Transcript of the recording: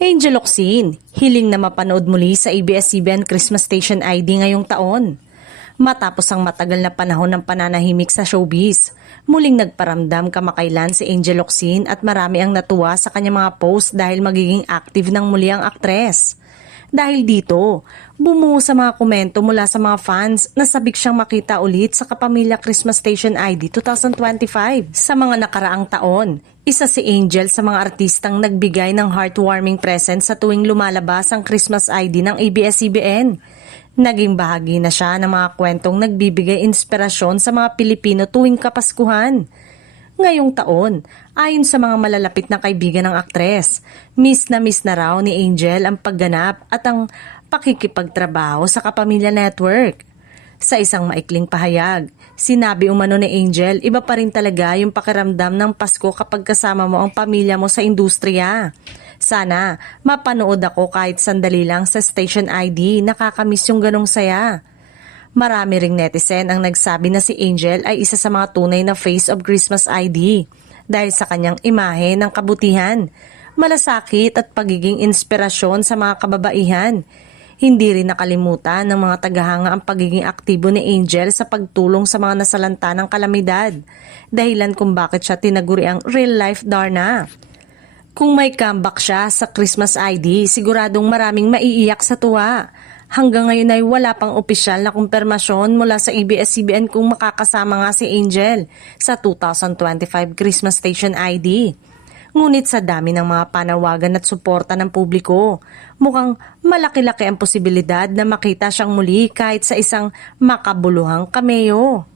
Angel Locsin, hiling na mapanood muli sa ABS-CBN Christmas Station ID ngayong taon. Matapos ang matagal na panahon ng pananahimik sa showbiz, muling nagparamdam kamakailan si Angel Locsin at marami ang natuwa sa kanyang mga post dahil magiging active ng muli ang aktres. Dahil dito, bumuo sa mga komento mula sa mga fans na sabik siyang makita ulit sa Kapamilya Christmas Station ID 2025. Sa mga nakaraang taon, isa si Angel sa mga artistang nagbigay ng heartwarming present sa tuwing lumalabas ang Christmas ID ng ABS-CBN. Naging bahagi na siya ng mga kwentong nagbibigay inspirasyon sa mga Pilipino tuwing Kapaskuhan. Ngayong taon, ayon sa mga malalapit na kaibigan ng aktres, miss na raw ni Angel ang pagganap at ang pakikipagtrabaho sa Kapamilya Network. Sa isang maikling pahayag, sinabi umano ni Angel, iba pa rin talaga yung pakiramdam ng Pasko kapag kasama mo ang pamilya mo sa industriya. Sana mapanood ako kahit sandali lang sa Station ID, nakakamiss yung ganong saya. Marami ring netizen ang nagsabi na si Angel ay isa sa mga tunay na face of Christmas ID dahil sa kanyang imahe ng kabutihan, malasakit at pagiging inspirasyon sa mga kababaihan. Hindi rin nakalimutan ng mga tagahanga ang pagiging aktibo ni Angel sa pagtulong sa mga nasalanta ng kalamidad, dahilan kung bakit siya tinaguri ang real-life Darna. Kung may comeback siya sa Christmas ID, siguradong maraming maiiyak sa tuwa. Hanggang ngayon ay wala pang opisyal na kumpirmasyon mula sa ABS-CBN kung makakasama nga si Angel sa 2025 Christmas Station ID. Ngunit sa dami ng mga panawagan at suporta ng publiko, mukhang malaki-laki ang posibilidad na makita siyang muli kahit sa isang makabuluhang cameo.